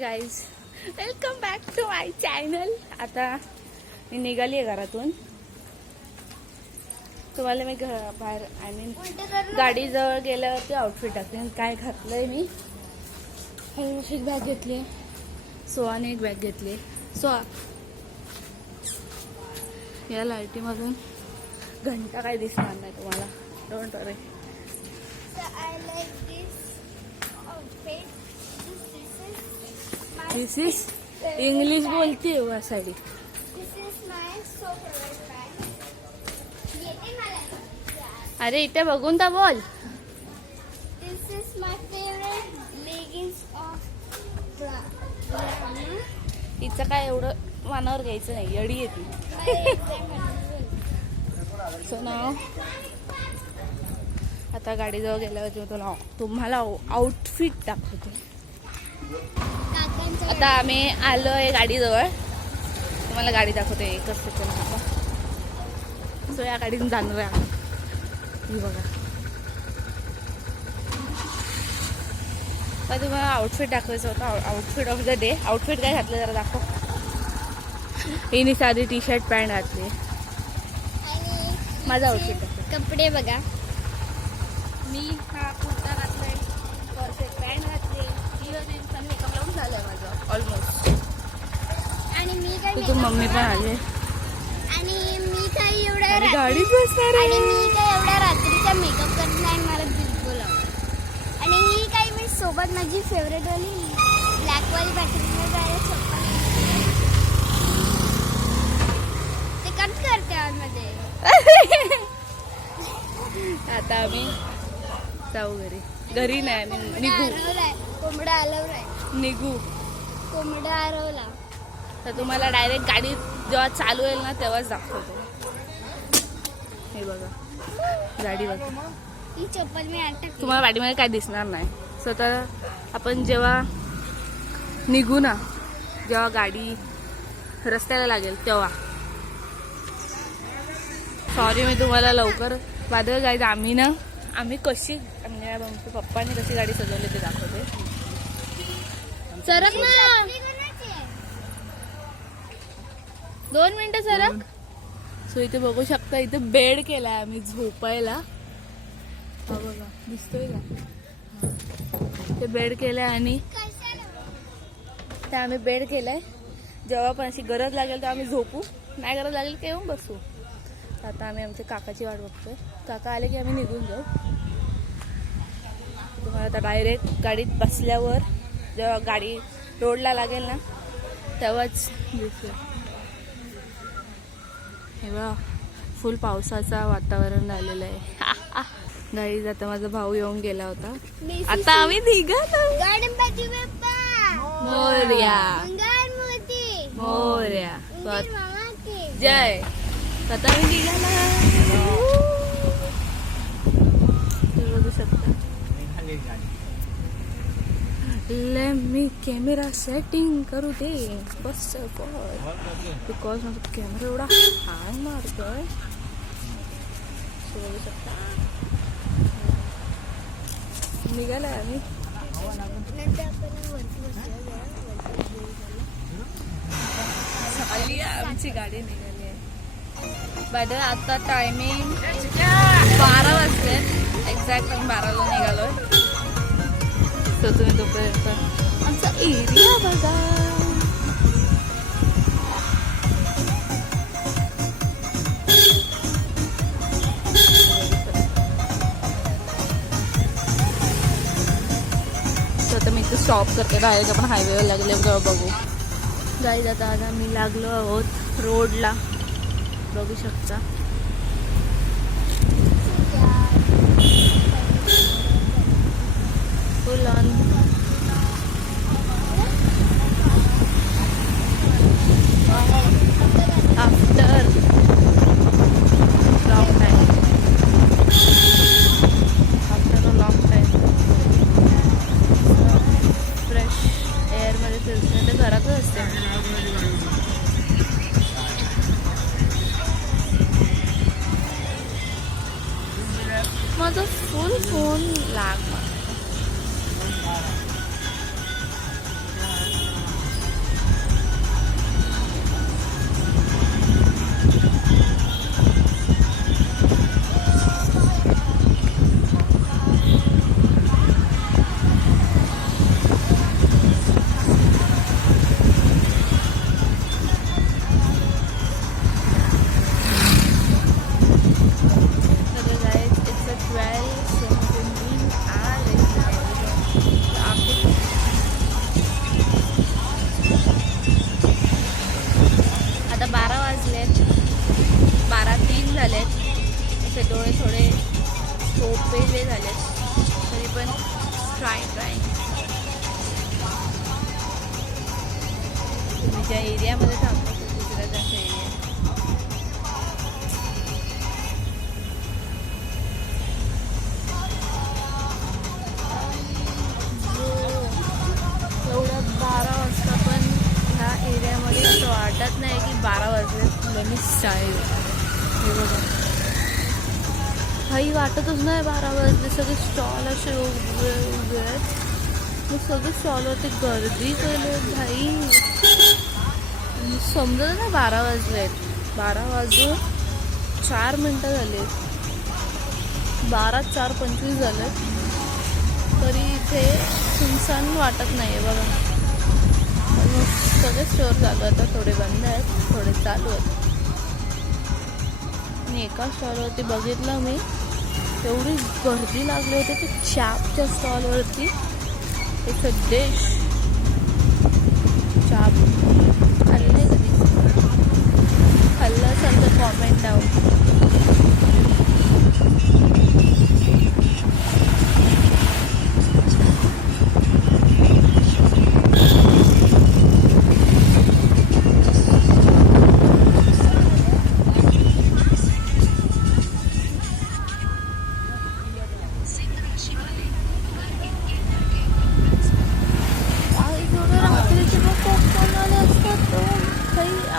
Guys, welcome back to my channel. आता मी निघाली आहे घरातून. तुम्हाला मी बाहेर आय मीन गाडीजवळ गेल्यावरती आउटफिट टाकते. काय घातलंय मी, अशी एक बॅग घेतली, सोआने एक बॅग घेतली. सोआ या लाईटीमधून घंटा काय दिसणार नाही तुम्हाला, don't worry. This is English बोलते हो साडी. अरे इथे बघून तर बोल. This is my favorite leggings of Brahma. हिचं काय एवढं मनावर घ्यायचं नाही, येडी येते. सो नाव आता गाडीजवळ गेल्यावर तुम्हाला आउटफिट दाखवते. आता आम्ही आलोय गाडीजवळ, तुम्हाला गाडी दाखवते. एकच सेकंड. सो या गाडीतून जाणार आहे आम्ही. ही बघा, तर तुम्हाला आउटफिट दाखवायचं होतं. Outfit of the day. Outfit काय घातलं जरा दाखव. हिने साधी टी शर्ट पॅन्ट घातली. माझा आउटफिट दाखव. कपडे बघा. मी हा कुर्ता घातलाय, परफेक्ट पॅन्ट घातली. मेकअप लावून झालंय माझं ऑलमोस्ट. आणि मी काय तिथून मम्मी पण आले आणि मी काही एवढ्या आणि गाडीत बसणार आणि आहे. मी काय एवढ्या रात्रीचा मेकअप करत नाही, मला बिलकुल आवडत. आणि ही काही मी सोबत माझी फेवरेट वाली ब्लॅक वाली बॅटरीवर जायला चप्पल ते कट करते आतमध्ये. आता आम्ही जाऊ घरी नाही, आम्ही निघू. कोंबडा हरवलाय. निघू. कोंबडा हरवला. तर तुम्हाला डायरेक्ट गाडी जेव्हा चालू होईल ना तेव्हाच दाखवतो. हे बघा गाडी बघा. ही चप्पल मी आत टाकली. तुम्हाला गाडीमध्ये काय दिसणार नाही. स्वतः आपण जेव्हा निघू ना, जेव्हा गाडी रस्त्याला लागेल तेव्हा. सॉरी मी तुम्हाला लवकर वादळ जायचं. आम्ही कशी म्हणजे पप्पाने कशी गाडी सजवली ते दाखवते. सरक ना, 2 मिनिटं सरक. सो इथे बघू शकता, इथे बेड केलाय आम्ही झोपायला. हा बघा, दिसतोय का? ते बेड केलंय आणि ते आम्ही बेड केलंय. जेव्हा पण अशी गरज लागेल तेव्हा आम्ही झोपू, नाही गरज लागेल की येऊन बसू. आता आम्ही आमच्या काकाची वाट बघतोय. काका आले की आम्ही निघून जाऊ. तुम्हाला आता डायरेक्ट गाडीत बसल्यावर जेव्हा गाडी रोडला लागेल ना तेव्हाच दिसेल. हे बघा, फुल पावसाचं वातावरण झालेलं आहे. गाडी आता माझा भाऊ येऊन गेला होता. आता आम्ही निघालो. गणपती बाप्पा मोरया मंगळमूर्ती मोरया मामाकी जय. आता आम्ही निघाला. बघू शकता. लेट मी कॅमेरा सेटिंग करू दे बस बिकॉज माझा कॅमेरा एवढा हँग मारतोय. बघू शकता निघालाय आम्ही. आमची गाडी निघाली आहे. बाय आता टायमिंग 12 वाजले. एक्झॅक्ट आम्ही 12ला निघालोय. तर तुम्ही तोपर्यंत आमचा एरिया बघा. आता मी इथे स्टॉप करते. डायरेक्ट आपण हायवेवर लागले बघू. गाईज आता आम्ही लागलो आहोत रोडला, बघू शकता. Full on after long time. After a long time fresh एअरमध्ये फिरते. ते घरातच असते. माझा फुल फोन लॅग. झालेत, असे डोळे थोडे झोपेले झालेत, तरी पण ट्राय तुम्ही ज्या एरियामध्ये थांबतो गुजरात एरिया एवढ्या 12 वाजता पण ह्या एरियामध्ये असं वाटत नाही की 12 वाजले मुलांनी शाळेत. हे बघा काही वाटतच नाही 12 वाजले. सगळे स्टॉल असे उभे आहेत. मग सगळे स्टॉलवरती गर्दी केली भाई. समजत ना 12 वाजले. 12 वाजून 4 मिनटं झाले. 12:04:25 झाले तरी इथे सुनसान वाटत नाही आहे बघा. मग सगळे स्टोअर चालू आहेत. थोडे बंद आहेत, थोडे चालू आहेत. आणि एका स्टॉलवरती बघितलं मी, एवढी गर्दी लागली होती ते चापच्या स्टॉलवरती. It's a dish. चाप खाल्ले कधी? खाल्लं असेल तर कॉमेंट डाऊन.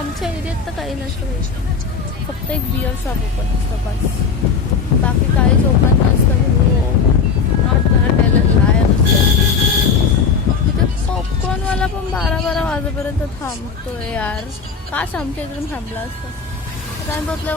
आमच्या एरियात तर काही नसतं, फक्त एक बिअर शॉप ओपन असतं बस. बाकी काहीच ओपन नसतं. नॉट टेलर लाय तिथे पॉपकॉर्नवाला पण 12 वाजेपर्यंत थांबतोय यार. काश आमच्या इकडून थांबला असतं. काय बघलं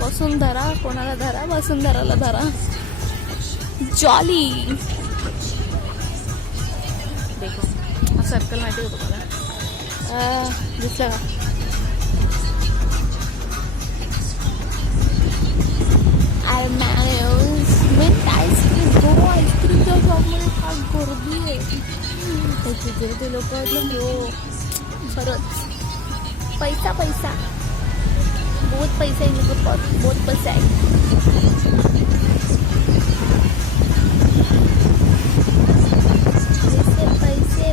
वसुंधरा कोणाला धरा, वसुंधराला धरा. जॉली देखो सर्कल माहिती होतं तुम्हाला? दिसलं का? आईस्क्रीमच्या शॉपमध्ये फार गर्दी आहे. तिथे ते लोक खरंच पैसा बहुत पैसा इनके पास, बहुत पैसा है. पैसे.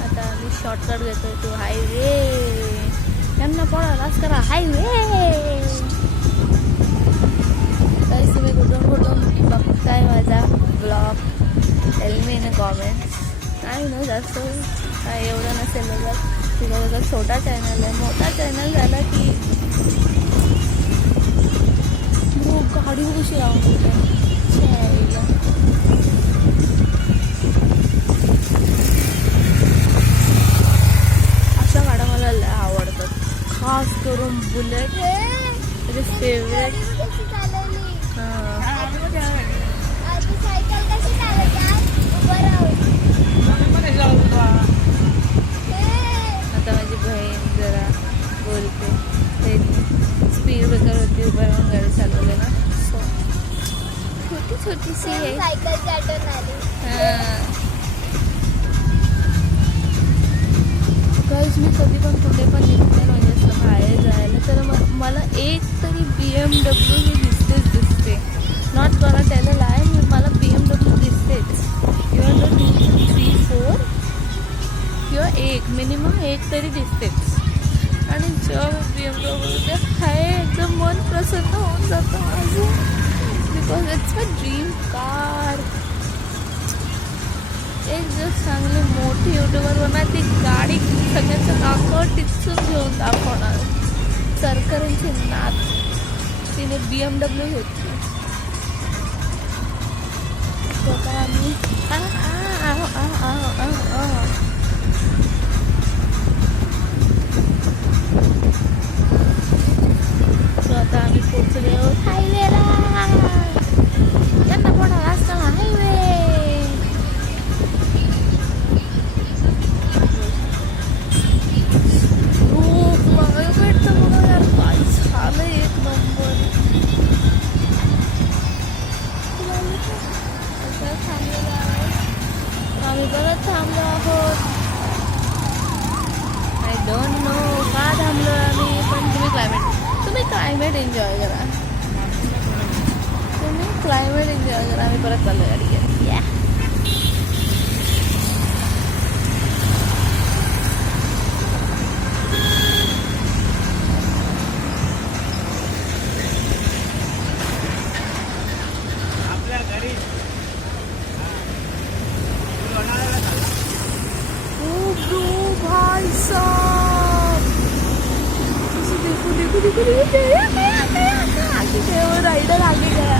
आता आम्ही शॉर्टकट घेतोय तो हायवे. त्यांना पळालाच करा हायवे. काही तुम्ही कुठून बघताय माझा blog, tell me in comments. नाही ना जास्त काय एवढं नसेल बघा. तुला बघा छोटा चॅनल आहे. मोठा चॅनल झाला की गाडी कशी लावून अशा गाड्या मला लय आवडतात, खास करून बुलेट. माझे फेवरेट. आता माझी बहीण जरा बोलते, स्पीड ब्रेकर होती उभं राहून गाडी चालवली ना. छोटीशी आहे. गाईज मी कधी पण कुठे पण निघते म्हणजे असं बाहेर जायला तर मला एक तरी BMW ही दिसते. नॉट गॉना टेल अ लाय, मला BMW दिसतेच. किंवा 2, 3, 4 किंवा मिनिमम एक तरी दिसतेच. आणि जेव्हा BMW हाय एकदम मन प्रसन्न होऊन जातं माझं. Because it's my dream car. एक दिवस चांगली मोठी युट्यूबर होणार, ती गाडी सगळ्यांचं नाकावर टिचून घेऊन दाखवणार. सरकारांची नात तिने BMW घेतली. स्वतः आम्ही स्वतः आम्ही पोचले आहोत हायवेला. त्यांना कोणाला असताना हायवे. भेटतं बघा यार, काय झालं एक नंबर. थांबलेला आम्ही परत थांबलो आहोत. आय डोंट नो का थांबलो आम्ही, पण तुम्ही क्लायमेट एन्जॉय करा. तुम्ही क्लायमेट एन्जॉय करा. आम्ही परत चाललो गाडी घेऊन. या भाई साहब, देखो देखो देखो देखो, गया गया गया गया, आगे गया वो राइडर, आगे गया.